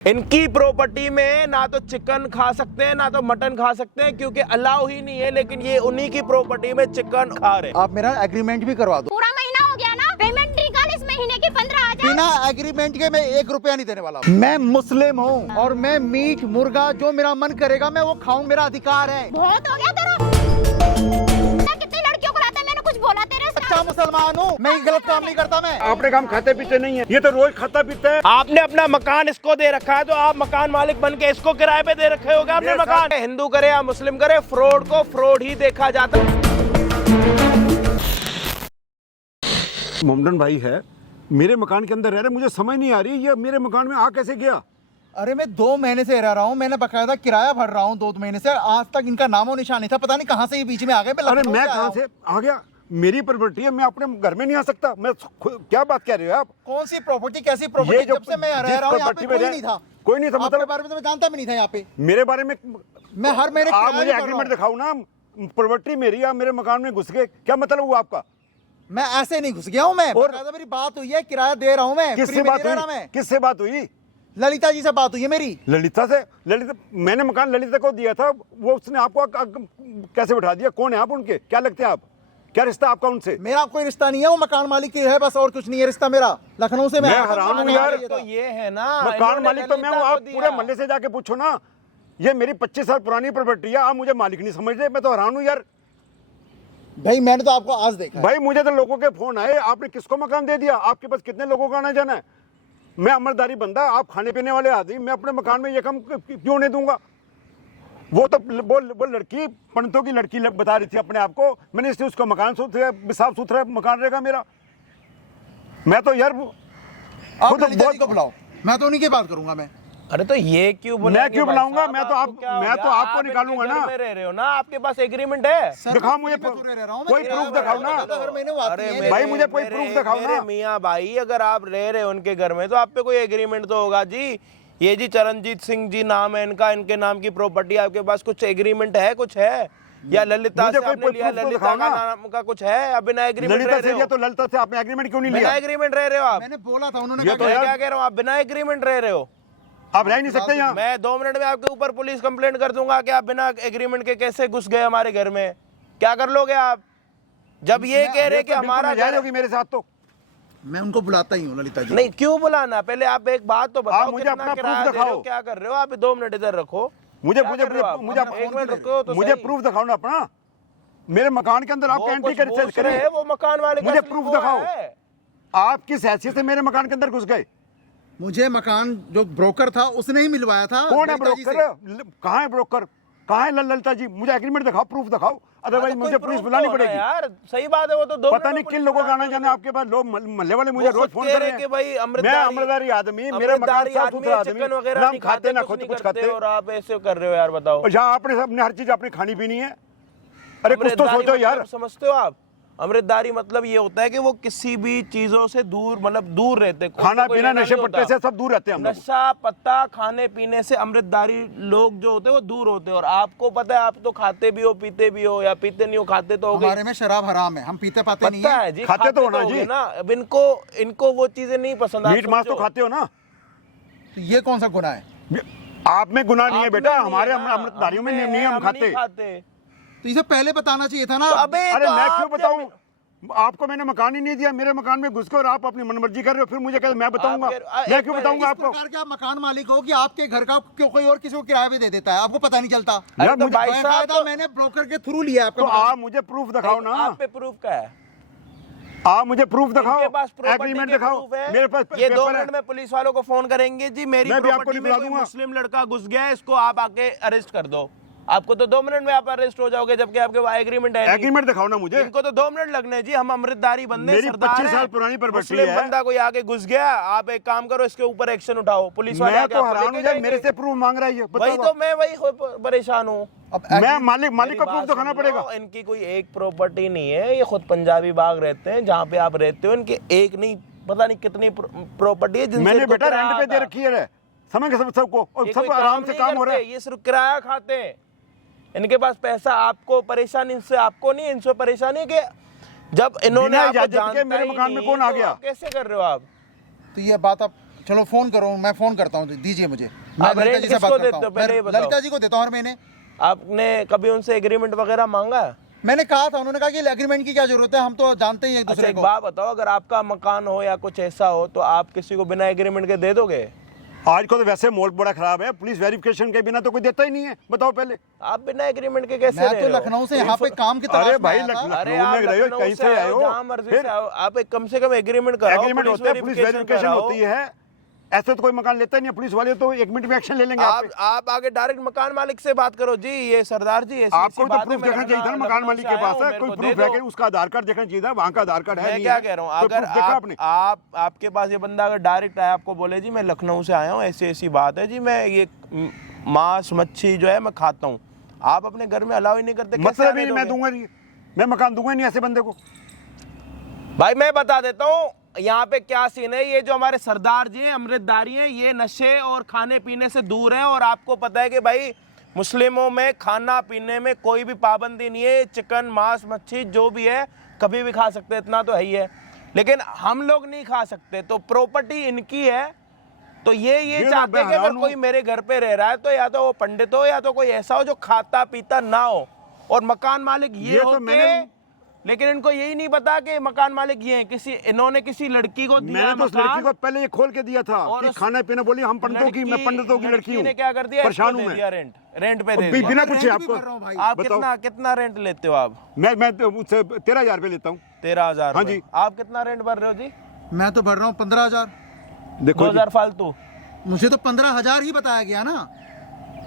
इनकी प्रॉपर्टी में ना तो चिकन खा सकते हैं ना तो मटन खा सकते हैं, क्योंकि अलाउ ही नहीं है, लेकिन ये उन्हीं की प्रॉपर्टी में चिकन खा रहे हैं। आप मेरा एग्रीमेंट भी करवा दो। पूरा महीना हो गया ना, पेमेंट निकाल इस महीने की 15,000। बिना एग्रीमेंट के मैं 1 रुपया नहीं देने वाला। मैं मुस्लिम हूँ और मैं मीट मुर्गा जो मेरा मन करेगा मैं वो खाऊं, मेरा अधिकार है। बहुत हो गया तेरा। कितनी लड़कियों को लाता है, मैंने कुछ बोला तेरे से? अच्छा मुसलमान हूँ, मैं गलत काम नहीं करता। मैं अपने काम खाते पीते नहीं है, ये तो रोज खाता पीता है। आपने अपना मकान इसको दे रखा है, तो आप मकान मालिक बन के इसको किराए पे दे रखे होगे आपने मकान। हिंदू करे या मुस्लिम करे, फ्रॉड को फ्रॉड ही देखा जाता है। मोमडन भाई है, मेरे मकान के अंदर रह रहे, मुझे समझ नहीं आ रही ये मेरे मकान में आ कैसे गया। अरे मैं 2 महीने से रह रहा हूँ, मैंने बकायदा किराया भर रहा हूँ 2 महीने से। आज तक इनका नामो निशान नहीं था, पता नहीं कहाँ से ये बीच में आ गए। अरे मैं कहाँ से आ गया, मेरी प्रॉपर्टी है, मैं अपने घर में नहीं आ सकता। मैं क्या बात कह रहे हो आप? कौन सी प्रॉपर्टी, कैसी प्रॉपर्टी? जब से मैं रह रहा हूँ यहाँ पे कोई नहीं था। कोई नहीं था, मतलब बारे में तो मैं जानता भी नहीं था यहाँ पे। मेरे बारे में मैं हर महीने आप मुझे एग्रीमेंट दिखाओ ना, प्रॉपर्टी मेरी, आप मेरे मकान में घुस गए, क्या मतलब हुआ आपका? मैं ऐसे नहीं घुस गया हूँ, मैं और मेरी बात हुई है, किराया दे रहा हूँ मैं। किससे बात हुई? किससे बात हुई? ललिता जी से बात हुई है मेरी। ललिता से? ललिता, मैंने मकान ललिता को दिया था, वो उसने आपको कैसे बैठा दिया? कौन है आप उनके, क्या लगते हैं आप? क्या रिश्ता आपका उनसे? मेरा कोई रिश्ता नहीं है, वो मकान मालिक की है बस, और कुछ नहीं है रिश्ता मेरा। लखनऊ से मैं हैरान हूँ यार। तो ये है ना, मकान मालिक तो मैं हूँ, आप पूरे मोहल्ले से जाके पूछो ना। ये मेरी 25 साल पुरानी प्रॉपर्टी है, आप मुझे मालिक नहीं समझ रहे। मैं तो हैरान हूँ यार। भाई मैंने तो आपको आज देखा। भाई मुझे तो लोगों के फोन आए, आपने किसको मकान दे दिया? आपके पास कितने लोगों का आना जाना है? मैं अमरदारी बंदा, आप खाने पीने वाले आदमी, मैं अपने मकान में ये काम क्यों नहीं दूंगा? वो तो वो लड़की पंडितों की लड़की बता रही थी अपने आप को, मैंने इसलिए उसका मकान साफ सुथरा मकान रहेगा मेरा। मैं तो यार आप ललिता जी को बुलाओ, मैं तो उन्हीं की बात करूंगा। मैं अरे तो ये क्यों मैं क्यों बुलाऊंगा? मैं तो आपको निकालूंगा ना। में रह रहे हो ना, आपके पास एग्रीमेंट है? दिखाओ मुझे कोई प्रूफ, दिखाओ ना। अरे भाई मुझे कोई प्रूफ दिखाओ ना। मियाँ भाई, अगर आप रह रहे हो उनके घर में तो आप पे कोई एग्रीमेंट तो होगा जी। ये जी चरणजीत सिंह जी नाम है इनका, इनके नाम की प्रॉपर्टी, आपके पास कुछ एग्रीमेंट है? कुछ है? या ललिता से आपने लिया, ललिता का नाम का कुछ है? अब बिना एग्रीमेंट रह रहे हो? तो ललिता से आपने एग्रीमेंट क्यों नहीं लिया? बिना एग्रीमेंट रह रहे हो आप? मैंने बोला था, उन्होंने ये तो क्या कह रहा हूँ, आप बिना एग्रीमेंट रह रहे हो? आप रह नहीं सकते यहाँ। मैं 2 मिनट में आपके ऊपर पुलिस कंप्लेंट कर दूंगा कि आप बिना एग्रीमेंट के कैसे घुस गए हमारे घर में। क्या कर लोगे आप जब ये कह रहे कि हमारा घर होगी मेरे साथ? तो मैं उनको बुलाता ही हूँ ललिता जी। नहीं, क्यों बुलाना? पहले आप एक बात तो बताओ, मुझे कितना अपना किराया प्रूफ दे रहे हो? दिखाओ। क्या कर रहे हो आप? 2 मिनट इधर रखो। मुझे एक मिनट रुको तो मुझे सही। प्रूफ दिखाओ ना अपना। मेरे मकान के अंदर आप एंट्री कैसे करें? वो मकान वाले मुझे प्रूफ दिखाओ। आप किस हैसियत से मेरे मकान के अंदर घुस गए? मुझे मकान जो ब्रोकर था उसने ही मिलवाया था। कौन है ब्रोकर? कहाँ है ब्रोकर? कहाँ है ललिता जी? मुझे एग्रीमेंट दिखाओ, प्रूफ दिखाओ, अदरवाइज मुझे पुलिस बुलानी पड़ेगी यार। सही बात है, वो तो 2 पता नहीं किन लोगों का आना जाना आपके पास। लोग मोहल्ले वाले मुझे रोज फोन कर रहे हैं। भाई मैं अमरदारी आदमी, मेरा मकान साफ सुथरा आदमी, ना हम खाते ना खुद कुछ खाते, और आप ऐसे कर रहे हो यार? बताओ, यहाँ आपने सबने हर चीज अपनी खानी पीनी है। अरे कुछ तो सोचो यार। समझते हो आप? अमृतधारी मतलब ये होता है कि वो किसी भी चीजों से दूर, मतलब दूर रहते, खाना पीना नशे पत्ते से सब दूर रहते हैं हम लोग। नशा पत्ता खाने पीने से अमृतधारी लोग जो होते हैं वो दूर होते हैं। और आपको पता है, आप तो खाते भी हो, पीते भी हो, या पीते नहीं हो, खाते तो हो गए। हमारे में शराब हराम है, हम पीते पाते नहीं है जी, खाते तो होना जी ना। अब इनको वो चीजें नहीं पसंद। मीट मांस तो खाते हो ना? तो ये कौन सा गुनाह है? आप में गुनाह नहीं है बेटा, हमारे अमृतधारियों में नहीं हम खाते। तो इसे पहले बताना चाहिए था ना। अरे मैं क्यों बताऊं? आपको मैंने मकान ही नहीं दिया, मेरे मकान में घुस कर आप अपनी मनमर्जी कर रहे हो, फिर मुझे कहते मैं बताऊंगा? मैं क्यों बताऊंगा आपको? प्रकार के आप मकान मालिक हो कि आपके घर का क्यों कोई और किसी को किराया भी दे देता है, आपको पता नहीं चलता? यार मुझे बाकायदा मैंने ब्रोकर के थ्रू लिया आपका। तो आप मुझे प्रूफ दिखाओ ना। आप पे प्रूफ का है? आप मुझे प्रूफ दिखाओ, प्रॉपर्टी एग्रीमेंट दिखाओ मेरे पास। ये 2 मिनट में पुलिस वालों को फोन करेंगे जी, मेरी प्रॉपर्टी में कोई मुस्लिम लड़का घुस गया है, इसको आप आके अरेस्ट कर दो। आपको तो 2 मिनट में आप अरेस्ट हो जाओगे, जबकि आपके पास एग्रीमेंट है। एग्रीमेंट दिखाओ ना मुझे। इनको तो 2 मिनट लगने जी। हम अमृतधारी बंदे, मेरी 25 साल पुरानी प्रॉपर्टी है। बंदा कोई आगे घुस गया, आप एक काम करो, इसके ऊपर एक्शन उठाओ। पुलिस वाले मैं तो हैरान हूं यार, मेरे से प्रूफ मांग रहा है। वही तो मैं परेशान हूँ। मैं मालिक को प्रूफ दिखाना पड़ेगा। इनकी कोई एक प्रॉपर्टी नहीं है, ये खुद पंजाबी बाग रहते हैं जहाँ पे आप रहते हो। इनके एक नहीं, पता नहीं कितनी प्रॉपर्टी है। मैंने बेटा रेंट पे दे रखी है, समझ गए सबको, और सब आराम से काम हो रहा है। ये सिर्फ किराया खाते हैं, इनके पास पैसा। आपको परेशानी इनसे, आपको नहीं, इनसे परेशानी कि जब इन्होंने आपको जानता मेरे मकान में कौन आ गया? कैसे कर रहे हो आप? तो ये बात आप चलो फोन करो, मैं फोन करता हूँ, दीजिए मुझे, मैं आप ललिता रेंट जी से किसको बात देते करता हो हूँ। पहले ये मैं बताओ। ललिता जी को देता हूँ हर महीने। आपने कभी उनसे एग्रीमेंट वगैरह मांगा है? मैंने कहा था, उन्होंने कहा कि एग्रीमेंट की क्या जरूरत है, हम तो जानते ही एक अच्छा दूसरे एक को। बात बताओ, अगर आपका मकान हो या कुछ ऐसा हो तो आप किसी को बिना एग्रीमेंट के दे दोगे? आज को तो वैसे माहौल बड़ा खराब है, पुलिस वेरिफिकेशन के बिना तो कोई देता ही नहीं है, बताओ पहले। आप बिना एग्रीमेंट के कैसे मैं रह तो रहे हो? लखनऊ से यहाँ पे काम की अरे तलाश में भाई आया था। अरे लखनऊ आप में रहे हो, लखनऊ कहीं से से आए आओ, हो, जहाँ मर्जी फिर से आओ, आप एक कम से कम एग्रीमेंट कराओ, एग्रीमेंट पुलिस होता है, पुलिस वेरिफिकेशन कराओ। होती है। ऐसे तो कोई मकान लेता ही नहीं है, पुलिस वाले तो 1 मिनट में एक्शन ले लेंगे आप पे। आप आगे डायरेक्ट मकान मालिक से बात करो जी, ये सरदार जी ऐसी आपको ऐसी तो बात है, प्रूफ मैं देखना चाहिए था ना, लखनऊ मकान मालिक के से पास आया है हूँ, कोई मेरे को प्रूफ दे है दो। कि उसका आधार कार्ड देखना चाहिए था, वहाँ का आधार कार्ड है मैं नहीं क्या है। कह रहा हूँ, कोई अगर proof देखा आपने? आपके पास ये बंदा अगर डायरेक्ट आया, आपको बोले जी मैं लखनऊ से आया हूँ, ऐसी ऐसी बात है जी, मैं ये मांस मच्छी जो है मैं खाता हूँ, आप अपने घर में अलाउ ही नहीं करते, कैसे मतलब आने ही मैं दोगे? दूंगा नहीं, मैं मकान दूंगा नहीं ऐसे बंदे को। भाई मैं बता देता हूँ यहाँ पे क्या सीन है। ये जो हमारे सरदार जी हैं, अमृतधारी हैं, ये नशे और खाने पीने से दूर हैं, और आपको पता है कि भाई मुस्लिमों में खाना पीने में कोई भी पाबंदी नहीं है, चिकन मांस मच्छी जो भी है कभी भी खा सकते हैं, इतना तो है ही है, लेकिन हम लोग नहीं खा सकते, तो प्रॉपर्टी इनकी है, तो ये मैं चाहते हैं कि अगर हैरान हूँ। कोई मेरे घर पे रह रहा है तो या तो वो पंडित हो या तो कोई ऐसा हो जो खाता पीता ना हो, और मकान मालिक ये ये तो हो मैंने- लेकिन इनको यही नहीं पता कि मकान मालिक ये हैं। इन्होंने किसी लड़की को दिया मैंने तो उस मकान, लड़की को पहले ये खोल के दिया था और कि उस खाना पीना, बोली हम पंडितों की, मैं पंडितों की लड़की हूँ, ने क्या कर दिया, परेशान इसको हूँ दे मैं। दिया रेंट पे दे बिना दिया। पूछे रेंट भी आपको कर रहा हूँ भाई। आप बताओ। कितना रेंट लेते हो आप? मैं तो उससे 13,000 रुपये लेता हूँ। 13,000। हाँ जी। आप कितना रेंट भर रहे हो जी? मैं तो भर रहा हूँ 15,000। देखो जी, 2,000 फालतू मुझे तो 15,000 ही बताया गया ना।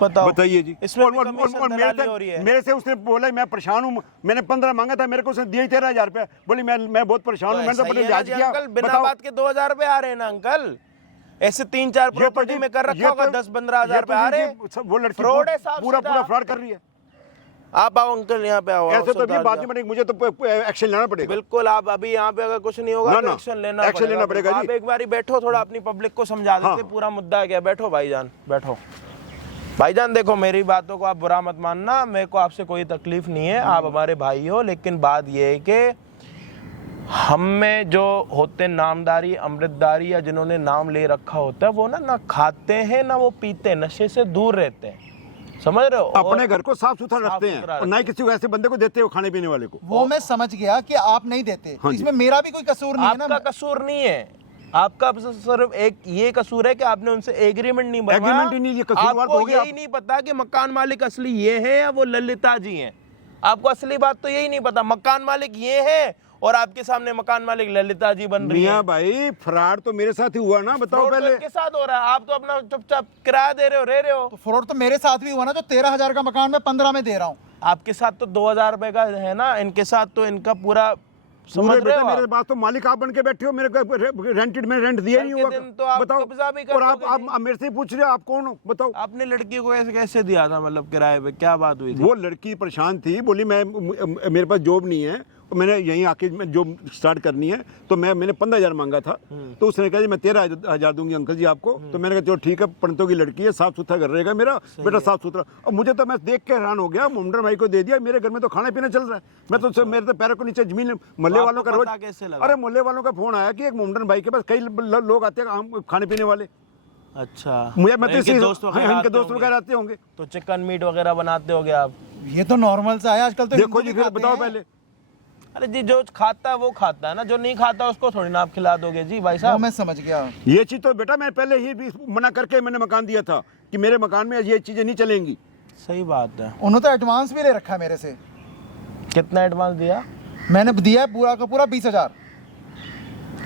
बताओ, बताइए जी। इसमें भी और कमीशन दलाली हो रही है। मेरे से उसने बोला मैं परेशान हूँ, मैंने 15 मांगा था, मेरे को उसने दिया ही 13,000 रुपये। बोली मैं बहुत परेशान तो हूँ, मैंने तो ऐसा ही अपने है ना ब्याज जी किया। अंकल, बिना बताओ। बात के 2,000 रुपए आ रहे हैं ना अंकल, ऐसे 3-4 ये तो प्रॉपर्टी जी- में कर ये रखा होगा, तो- 10-15,000 ये रुपए तो आ जी- रहे जी, वो लड़की फ्रॉड है साहब, पूरा सीधा। फ्रॉड कर रही है। आप आओ अंकल यहाँ पे आओ, ऐसे तो भी सरदार बात जी। नहीं बनेगी, मुझे तो एक्शन लेना पड़ेगा। बिल्कुल, आप अभी यहाँ पे अगर कुछ नहीं होगा ना, तो ना, एक्शन लेना एक्शन लेना पड़ेगा आप जी। एक बारी बैठो, थोड़ा अपनी पब्लिक को समझा देते हाँ। पूरा मुद्दा क्या है। बैठो भाईजान, बैठो भाईजान। देखो मेरी बातों को आप बुरा मत मानना, मेरे को आपसे कोई तकलीफ नहीं है, आप हमारे भाई हो, लेकिन बात ये है कि हम में जो होते नामदारी अमृतदारी या जिन्होंने नाम ले रखा होता है, वो ना खाते हैं ना वो पीते हैं, नशे से दूर रहते हैं, समझ रहे हो? अपने घर को साफ सुथरा रखते हैं सुथरा और ना ही किसी को ऐसे बंदे को देते हो खाने पीने वाले को। वो मैं समझ गया कि आप नहीं देते, हाँ जी। इसमें मेरा भी कोई कसूर नहीं है आपका ना। कसूर नहीं है, आपका सिर्फ एक ये कसूर है कि आपने उनसे एग्रीमेंट नहीं बनवाया। एग्रीमेंट ही नहीं, ये कसूरवार तो आपको हो गया यही नहीं पता कि मकान मालिक असली ये है या वो ललिता जी हैं। आपको असली बात तो यही नहीं पता, मकान मालिक ये है और आपके सामने मकान मालिक ललिता जी बन रही है। मियाँ भाई फ्रॉड तो मेरे साथ ही हुआ ना, बताओ फ्रॉड तो पहले। इनके साथ हो रहा है, आप तो अपना चुपचाप किराया दे रहे हो, रह रहे हो। तो फ्रॉड तो मेरे साथ भी हुआ ना, जो 13,000 का मकान मैं 15 में दे रहा हूँ। आपके साथ तो 2,000 रुपए का है ना, इनके साथ तो इनका पूरा समझ पूरे रहे बेटा हो मेरे आप? पास तो मालिक आप बन के बैठे हो, मेरे को रेंटेड में रेंट दिया ही कल नहीं के हुआ। दिन तो आप बताओ, कब्जा भी कर और आप दोगे जी। मेरे से ही पूछ रहे हो आप कौन हो, बताओ। आपने लड़की को कैसे दिया था, मतलब किराए पे, क्या बात हुई थी? वो लड़की परेशान थी, बोली मैं मेरे पास जॉब नहीं है, तो मैंने यहीं आके जॉब स्टार्ट करनी है, तो मैंने 15,000 मांगा था, तो उसने कहा जी मैं 13,000 दूंगी अंकल जी आपको। तो मैंने कहा चलो ठीक है, पंडितों की लड़की है, साफ सुथरा घर रहेगा मेरा बेटा, साफ सुथरा। और मुझे तो मैं देख के हैरान हो गया, मुंडन भाई को दे दिया, मेरे घर में तो खाना पीना चल रहा है। मैं तो मेरे तो पैरों के नीचे जमीन, मोहल्ले आपको वालों का पता रोज, कैसे लगा? अरे मोहल्ले वालों का फोन आया कि एक मुंडन भाई के पास कई लोग आते हैं खाने पीने वाले। अच्छा, मुझे मैं तो इनके इसी- दोस्त हाँ, वगैरह इनके आते दोस्त होंगे। वगैरह आते होंगे। तो चिकन मीट वगैरह बनाते होगे आप? ये तो नॉर्मल सा है आजकल, तो देखो हिंदू जी भी फिर खाते बताओ हैं। पहले। अरे जी, जो खाता है वो खाता है ना, जो नहीं खाता उसको थोड़ी ना आप खिला दोगे जी भाई वो साहब। मैं समझ गया। ये चीज तो बेटा मैं पहले ही भी मना करके मैंने मकान दिया था कि मेरे मकान में ये चीजें नहीं चलेंगी। सही बात है। उन्होंने तो एडवांस भी ले रखा है मेरे से। कितना एडवांस दिया? मैंने दिया है पूरा का पूरा 20,000।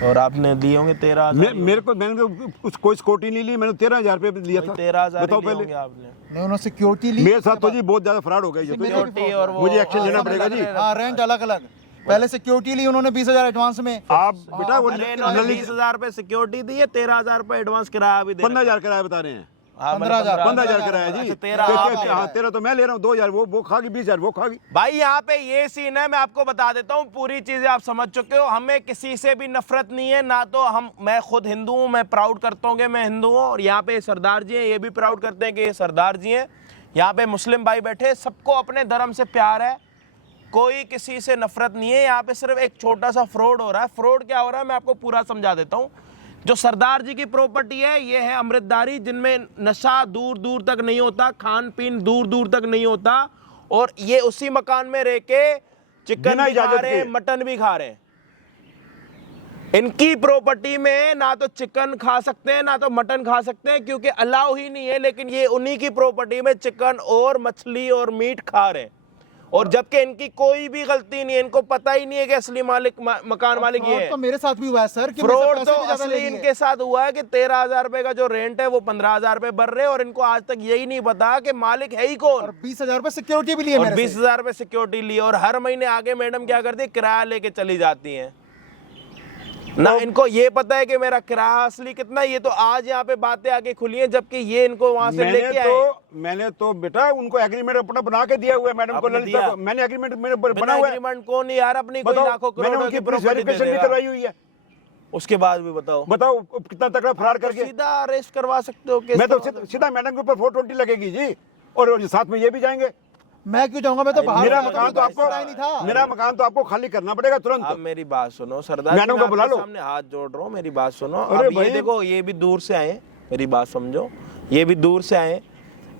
और आपने दिए होंगे 13,000? मेरे को मैंने तो कोई सिक्योरिटी नहीं ली, मैंने 13,000 रुपये लिया था। 13,000 बताओ लिए होंगे पहले। आपने। नहीं, उन्होंने सिक्योरिटी ली। मेरे साथ तो जी बहुत ज्यादा फ्रॉड हो गया ये तो। मेरे भी सिक्योरिटी और वो मुझे एक्शन लेना सब पड़ेगा अलग जी। अलग। हाँ, रेंट अलग अलग। पहले सिक्योरिटी ली उन्होंने 20,000 एडवांस में। आप बेटा वो अरे इन्होंने 20,000 रुपए सिक्योरिटी दी है, 13,000 रुपए एडवांस किराया भी दे रखा है। 15,000 किराया बता रहे हैं। हाँ, मतलब 15,000 15,000 किराया जी। अच्छा, 13 आप दे रहे हाँ हैं। 13 तो मैं ले रहा हूँ, 2,000 वो खागी, 20,000 वो खागी। भाई यहाँ पे ये सीन है, मैं आपको बता देता हूँ, पूरी चीजें आप समझ चुके हो। हमें किसी से भी नफरत नहीं है, ना तो मैं खुद हिंदू हूँ, मैं प्राउड करता हूँ कि मैं हिंदू हूँ, और यहाँ पे सरदार जी हैं, ये भी प्राउड करते हैं कि ये सरदार जी हैं। यहाँ पे मुस्लिम भाई बैठे, सबको अपने धर्म से प्यार है, कोई किसी से नफरत नहीं है। यहाँ पे सिर्फ एक छोटा सा फ्रॉड हो रहा है। फ्रॉड क्या हो रहा है मैं आपको पूरा समझा देता हूँ। जो सरदार जी की प्रॉपर्टी है ये है अमृतधारी, जिनमें नशा दूर दूर तक नहीं होता, खान पीन दूर दूर तक नहीं होता, और ये उसी मकान में रह के चिकन बिना भी खा इजाजत रहे हैं, के। मटन भी खा रहे हैं। इनकी प्रॉपर्टी में ना तो चिकन खा सकते हैं ना तो मटन खा सकते हैं, क्योंकि अलाउ ही नहीं है, लेकिन ये उन्हीं की प्रॉपर्टी में चिकन और मछली और मीट खा रहे हैं, और जबकि इनकी कोई भी गलती नहीं है, इनको पता ही नहीं है कि असली मालिक मकान मालिक ये फ्रॉड है। तो मेरे साथ भी हुआ है सर कि मेरे से फ्रॉड पैसे तो भी ज्यादा ले असली लिए। इनके साथ हुआ है कि 13,000 रुपए का जो रेंट है वो 15,000 रुपए भर रहे हैं, और इनको आज तक यही नहीं पता कि मालिक है ही कौन। और 20,000 रुपए सिक्योरिटी भी लिए और मेरे से। 20,000 रुपए सिक्योरिटी ली, और हर महीने आगे मैडम क्या करती है, किराया लेके चली जाती हैं ना। इनको ये पता है कि मेरा किराया असली कितना है, ये तो आज यहाँ पे बातें आके खुली हैं, जबकि ये इनको वहां से लेके आए। मैंने तो बेटा उनको एग्रीमेंट अपना बना के दिया हुआ है मैडम को, आपने ललिता दिया? को मैंने एग्रीमेंट मैंने बिना बना हुआ है। एग्रीमेंट को नहीं यार, अपनी कोई बताओ, लाखों मैंने करोड़ों उनकी की पुलिस प्रॉपर्टी दे वेरिफिकेशन भी देगा। करवाई हुई है। उसके बाद भी बताओ बताओ कितना तगड़ा फरार करके। सीधा अरेस्ट करवा सकते हो केस मैं तो करवा सीधा मैडम के ऊपर 420 लगेगी जी, और साथ में ये भी जाएंगे। मैं क्यों जाऊंगा, मैं तो बाहर मेरा था, मकान तो आपको नहीं था। मेरा मकान तो आपको खाली करना पड़ेगा आप तुरंत। मेरी बात सुनो सरदार जी, मैडम मैं को बुला आपके लो। सामने हाथ जोड़ रहा हूँ, मेरी बात सुनो। अरे अब ये भाई। देखो ये भी दूर से आए, मेरी बात समझो, ये भी दूर से आए,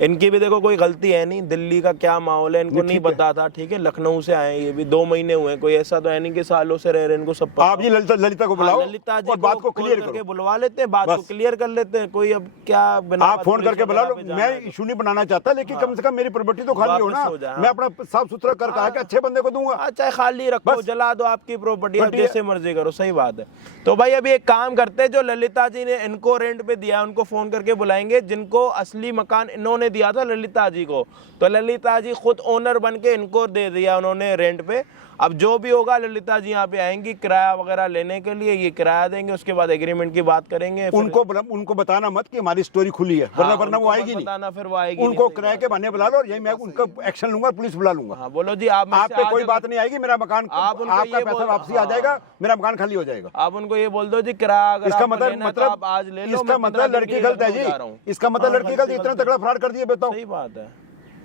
इनकी भी देखो कोई गलती है नहीं। दिल्ली का क्या माहौल है इनको नहीं पता था, ठीक है। लखनऊ से आए, ये भी 2 महीने हुए, कोई ऐसा तो है नहीं कि सालों से रह रहे, इनको सब पता आप जी ललिता को हाँ, बुलाओ ललिता जी और बात को कॉल क्लियर करके करो। बुलवा लेते हैं, बात को बस। क्लियर कर लेते हैं। कोई अब क्या बिना आप बात फोन पुलिस करके बुला लो। वगैरह पे जाना मैं है तो। इशू नहीं बनाना चाहता, लेकिन कम से कम मेरी प्रॉपर्टी तो खाली हो वापस ना। हो जाए, मैं अपना साफ सुथरा कर कहा कि अच्छे बंदे को दूंगा। हाँ, चाहे खाली रखो, बस। जला दो, आपकी प्रॉपर्टी, आप प्रॉपर्टी जैसे मर्जी करो, सही बात है। तो भाई अभी एक काम करते हैं, जो ललिता जी ने इनको रेंट पे दिया उनको फोन करके बुलाएंगे, जिनको असली मकान इन्होंने दिया था ललिता जी को, तो ललिता जी खुद ओनर बन के इनको दे दिया उन्होंने रेंट पे। अब जो भी होगा ललिता जी यहाँ पे आएंगी किराया वगैरह लेने के लिए, ये किराया देंगे, उसके बाद एग्रीमेंट की बात करेंगे। फिर- उनको बताना मत कि हमारी स्टोरी खुली है, वरना हाँ, वरना वो उनको आएगी मत नहीं। बताना, फिर वो आएगी उनको नहीं, सही किराए बात के बहाने बुला लो, और यही मैं उनका एक्शन लूंगा, पुलिस बुला लूंगा। है। हाँ बोलो जी, आप आप पे कोई बात नहीं आएगी, मेरा मकान आप उनको आपका ये पैसा बोल- वापसी आ जाएगा, मेरा मकान खाली हो जाएगा। आप उनको ये बोल दो जी, किराया अगर इसका आपको लेना है तो आप आज ले लो, इसका मैं 15 मतलब दिन लड़की के लिए गलत है लखनऊ जा रहा जी। हूँ। इसका मतलब हाँ, लड़की गलत, इतना तगड़ा फ्रॉड कर दिया, बताओ। सही बात है।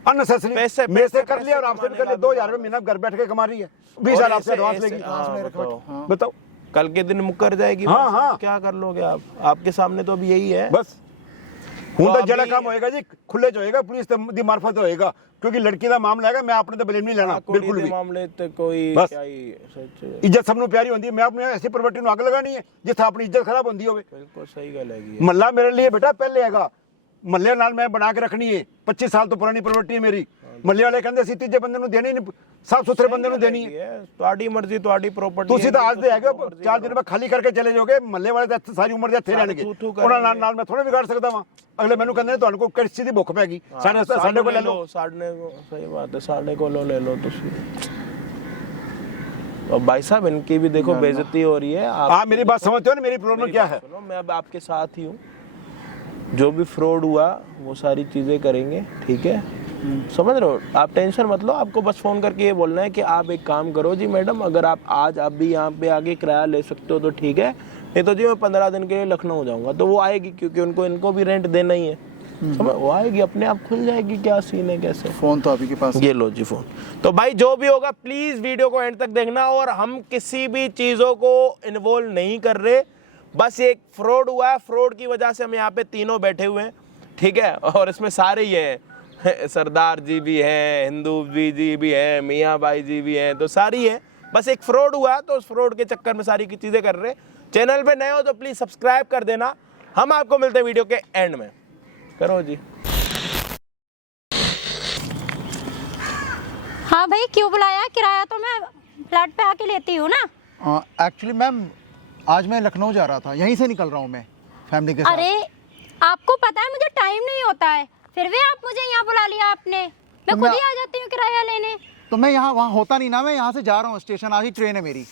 अननेसेसरी पैसे- मेरे से पैसे- कर लिया और आपसे भी कर लिया। पैसे 2,000 रुपये महीना घर बैठ के कमा रही है, 20,000 और आपसे ऐसे- एडवांस ऐसे- लेगी। हाँ, बताओ। बताओ कल के दिन मुकर जाएगी, हाँ, बस, हाँ। क्या कर लोगे आप? आपके सामने तो अभी यही है। बस हूं तो अभी- जड़ा काम होएगा जी, खुले जो होएगा पुलिस दी मार्फत होएगा, क्योंकि लड़की का मामला है। मैं अपने तो ब्लेम नहीं लेना कुड़ी बिल्कुल दे भी। मामले ते कोई बस। क्या ही सच, इज्जत सबनों प्यारी होती है। मैं अपने ऐसी प्रॉपर्टी में आग लगानी है जिससे अपनी इज्जत खराब होती होवे। बिल्कुल सही गल है। मल्ला मेरे लिए बेटा पहले हैगा, मल्ले नाल मैं बना के रखनी है। 25 साल तो पुरानी प्रॉपर्टी है मेरी। मल्ले वाले कहते सी तीजे बंदे देनी नहीं, साफ सुथरे बंदे देनी है। ਤੁਹਾਡੀ ਮਰਜ਼ੀ, ਤੁਹਾਡੀ ਪ੍ਰੋਪਰਟੀ। ਤੁਸੀਂ ਤਾਂ ਅੱਜ ਦੇ ਹੈਗੇ 4 ਦਿਨ ਬਾਅਦ ਖਾਲੀ ਕਰਕੇ ਚਲੇ ਜਾਓਗੇ। ਮੱਲੇ ਵਾਲੇ ਤਾਂ ਸਾਰੀ ਉਮਰ ਦੇ ਇੱਥੇ ਰਹਿਣਗੇ, ਉਹਨਾਂ ਨਾਲ ਮੈਂ ਥੋੜਾ ਵਿਗਾੜ ਸਕਦਾ ਵਾਂ। ਅਗਲੇ ਮੈਨੂੰ ਕਹਿੰਦੇ ਨੇ ਤੁਹਾਨੂੰ ਕੋਈ ਕਿਸ ਚੀਜ਼ ਦੀ ਭੁੱਖ ਪੈ ਗਈ, ਸਾਡੇ ਕੋਲ ਲੈ ਲਓ। ਸਾਡੇ ਕੋਲ, ਸਹੀ ਬਾਤ ਹੈ, ਸਾਡੇ ਕੋਲੋਂ ले लो ਤੁਸੀਂ। और भाई साहब इनकी भी देखो बेइज्जती हो रही है। आप मेरी बात समझते हो ना, मेरी प्रॉब्लम क्या है? सुनो, मैं अब आपके साथ ही हूँ। जो भी फ्रॉड हुआ वो सारी चीजें करेंगे, ठीक है? समझ रहे हो? आप टेंशन मत लो। आपको बस फोन करके ये बोलना है कि आप एक काम करो जी मैडम, अगर आप आज आप भी यहाँ पे आके किराया ले सकते हो तो ठीक है, नहीं तो जी मैं 15 दिन के लिए लखनऊ जाऊंगा। तो वो आएगी, क्योंकि इनको भी रेंट देना ही है। समझ, वो आएगी, अपने आप खुल जाएगी। क्या सीन है, कैसे? फोन तो अभी के पास। ये लो जी फोन। तो भाई जो भी होगा प्लीज वीडियो को एंड तक देखना। और हम किसी भी चीजों को इन्वॉल्व नहीं कर रहे, बस एक फ्रॉड हुआ है, फ्रॉड की वजह से हम यहाँ पे तीनों बैठे हुए हैं, ठीक है? और इसमें सारे ही हैं, सरदार जी भी हैं, हिंदू जी भी हैं, मियाँ भाई जी भी हैं, तो सारी है। बस एक फ्रॉड हुआ तो उस फ्रॉड के चक्कर में सारी की चीजें कर रहे। चैनल पे नए हो तो प्लीज सब्सक्राइब कर देना। हम आपको मिलते हैं वीडियो के एंड में। करो जी। हाँ भाई, क्यों बुलाया? किराया तो मैं फ्लैट पे आके लेती हूँ ना। एक्चुअली मैम आज मैं लखनऊ जा रहा था, यहीं से निकल रहा हूँ मैं फैमिली के साथ। अरे आपको पता है मुझे टाइम नहीं होता है, फिर भी आप मुझे यहाँ बुला लिया आपने। मैं तो खुद मैं- ही आ जाती हूँ किराया लेने। तो मैं यहाँ वहाँ होता नहीं ना, मैं यहाँ से जा रहा हूँ स्टेशन, आज ही ट्रेन है मेरी।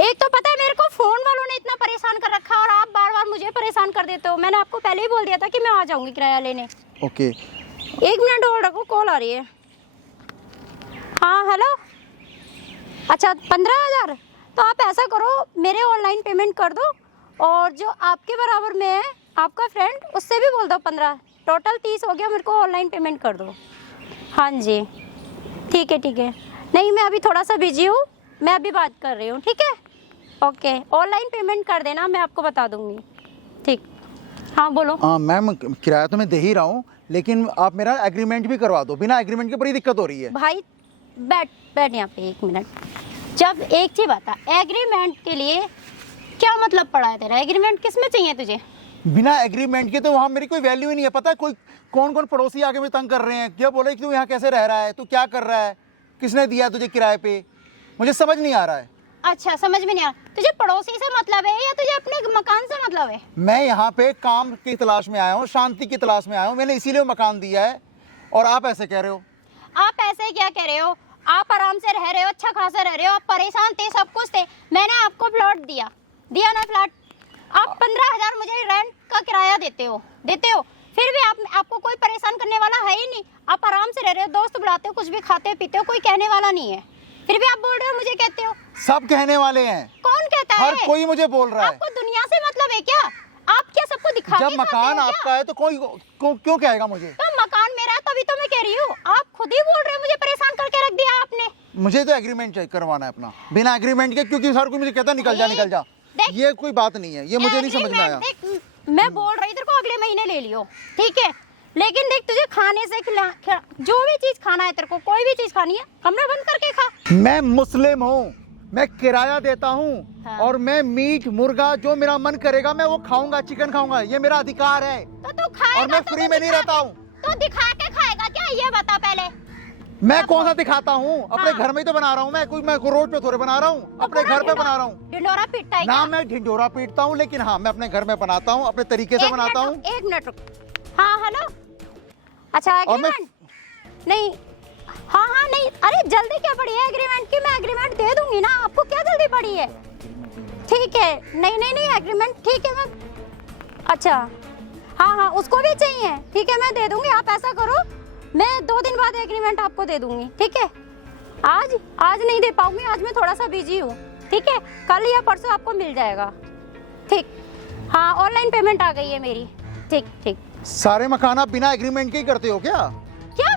एक तो पता है मेरे को फोन वालों ने इतना परेशान कर रखा है, और आप बार बार मुझे परेशान कर देते हो। मैंने आपको पहले ही बोल दिया था कि मैं आ जाऊंगी किराया लेने। ओके 1 मिनट होल्ड रखो, कॉल आ रही है। हाँ हेलो, अच्छा 15,000। तो आप ऐसा करो, मेरे ऑनलाइन पेमेंट कर दो, और जो आपके बराबर में है आपका फ्रेंड, उससे भी बोल दो 15, टोटल 30 हो गया। मेरे को ऑनलाइन पेमेंट कर दो। हाँ जी ठीक है, ठीक है। नहीं मैं अभी थोड़ा सा बिजी हूँ, मैं अभी बात कर रही हूँ, ठीक है? ओके, ऑनलाइन पेमेंट कर देना, मैं आपको बता दूंगी। ठीक, हाँ बोलो। हाँ मैम, किराया तो मैं दे ही रहा हूँ, लेकिन आप मेरा एग्रीमेंट भी करवा दो। बिना एग्रीमेंट के बड़ी दिक्कत हो रही है। भाई बैठ बैठ यहाँ पे 1 मिनट। जब एक चीज बता, एग्रीमेंट के लिए क्या मतलब पड़ा है तेरा? एग्रीमेंट किस में चाहिए तुझे? बिना एग्रीमेंट के तो वहाँ मेरी कोई वैल्यू ही नहीं है। पता है कोई कौन कौन पड़ोसी आके मुझे तंग कर रहे हैं, क्या बोले कि तू यहाँ कैसे रह रहा है, तू क्या कर रहा है, किसने दिया तुझे किराए पे, मुझे समझ नहीं आ रहा है। अच्छा, समझ में नहीं आ रहा। तुझे पड़ोसी से मतलब है या तुझे अपने मकान से मतलब है? मैं यहाँ पे काम की तलाश में आया हूँ, शांति की तलाश में आया हूँ, मैंने इसीलिए मकान दिया है, और आप ऐसे कह रहे हो। आप ऐसे क्या कह रहे हो? आप आराम से रह रहे हो, अच्छा खासा रह रहे हो, आप परेशान थे, सब कुछ थे, मैंने आपको प्लॉट दिया ना प्लॉट। आप 15,000 मुझे रेंट का किराया देते हो, फिर भी आपको कोई परेशान करने वाला है ही नहीं। आप आराम से रह रहे हो, दोस्त बुलाते हो, कुछ भी खाते पीते हो, कोई कहने वाला नहीं है, फिर भी आप बोल रहे हो मुझे कहते हो। सब कहने वाले हैं। कौन कहता है? हर कोई मुझे बोल रहा है। आपको दुनिया से मतलब है क्या? आप क्या सबको दिखा के जब खाते मकान हो क्या? आपका है तो कोई क्यों कहेगा मुझे? तो मकान मेरा है, तभी तो मैं कह रही हूँ। आप खुद ही बोल रहे हो मुझे परेशान करके रख दिया आपने। मुझे तो एग्रीमेंट करवाना है अपना, बिना एग्रीमेंट के, क्योंकि हर कोई मुझे कहता निकल जा। देख, ये कोई बात नहीं है, ये मुझे नहीं समझ में आया। देख, मैं बोल रही तेरे को अगले महीने ले लियो, ठीक है, लेकिन देख तुझे खाने से जो भी चीज खाना है, तेरे को कोई भी चीज खानी है, कमरा बंद करके खा। मैं मुस्लिम हूँ, मैं किराया देता हूँ, हाँ। और मैं मीट मुर्गा जो मेरा मन करेगा मैं वो खाऊंगा, चिकन खाऊंगा, ये मेरा अधिकार है। तो तू खाएगा, और मैं तो फ्री में नहीं रहता हूँ। तो दिखा के खाएगा क्या, ये बता पहले। मैं कौन सा दिखाता हूँ? अपने हाँ। घर में ही तो बना रहा हूँ मैं, कोई रोड पे थोड़े बना रहा हूँ, अपने घर पे बना रहा हूँ। ढिंडोरा पीटता है ना क्या? मैं ढिंडोरा पीटता हूँ, लेकिन हाँ मैं अपने घर में बनाता हूँ, अपने तरीके से बनाता हूँ। 1 मिनट रुक। हाँ हेलो, अच्छा और मैं- एग्रीमेंट नहीं, हाँ नहीं, अरे जल्दी क्या पड़ी है एग्रीमेंट की? मैं एग्रीमेंट दे दूंगी ना, आपको क्या जल्दी पड़ी है? ठीक है, नहीं एग्रीमेंट ठीक है, मैं अच्छा हाँ उसको भी चाहिए, ठीक है मैं दे दूंगी। आप ऐसा करो, मैं 2 दिन बाद एग्रीमेंट आपको दे दूंगी, ठीक है। आज नहीं दे पाऊंगी, आज मैं थोड़ा सा बिजी हूँ, ठीक है, कल या परसों आपको मिल जाएगा, ठीक। हाँ ऑनलाइन पेमेंट आ गई है मेरी, ठीक। सारे मकान आप बिना एग्रीमेंट के ही करते हो क्या? क्या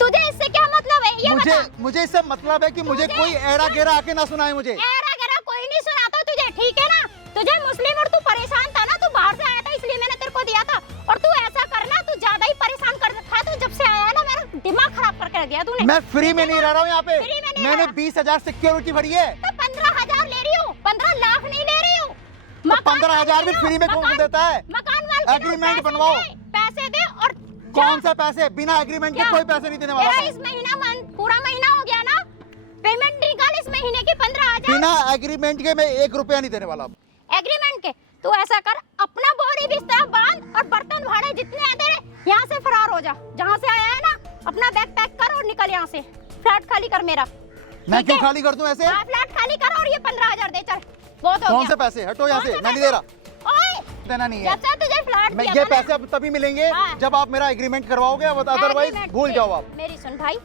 तुझे इससे क्या मतलब है ये बता? मुझे इससे मतलब है कि मुझे कोई एड़ा गेरा आके ना सुनाए मुझे। एरा गरा कोई नहीं सुनाता तुझे, ठीक है ना? तुझे मुस्लिम और तू परेशान था ना, तू बाहर से आया था इसलिए मैंने तेरे को दिया था। और तू ऐसा करना, तू ज्यादा ही परेशान कर रखा है, तू जब से आया है ना मेरा दिमाग खराब करके रख दिया तूने। मैं फ्री में नहीं रह रहा हूँ यहाँ पे, फ्री में नहीं मैंने रह रहा। 20,000 सिक्योरिटी भरी है। तो 15,000 ले रही हूँ, 15 लाख नहीं ले रही हूँ। तो 15,000 भी फ्री में कौन देता है? मकान मालिक एग्रीमेंट बनवाओ। पैसे दे और कौन सा पैसे? बिना एग्रीमेंट के कोई पैसे नहीं देने वाला। तेरा इस महीना पूरा महीना हो गया ना, पेमेंट निकाल इस महीने की 15,000। बिना एग्रीमेंट के मैं 1 रुपया नहीं देने वाला। एग्रीमेंट के तू ऐसा कर, अपना बोरी बिस्तर बांध और बर्तन भाड़े जितने हैं तेरे, यहाँ से फरार हो जा। जहाँ से आया है ना, अपना बैग पैक कर और निकल यहाँ से। फ्लैट खाली कर मेरा। मैं क्यों खाली कर दूं ऐसे? हाँ फ्लैट खाली कर और ये 15,000 दे, चल बहुत हो कौन गया। से पैसे? हटो यहाँ से, मैं नहीं दे रहा। ओए, देना नहीं है। जब से तुझे फ्लैट मैं दिया ये था ना- पैसे अब तभी मिलेंगे हाँ। जब आप मेरा एग्रीमेंट करवाओगे, अदरवाइज एग्रीमेंट भूल दे। जाओ आप। मेरी सुन भाई,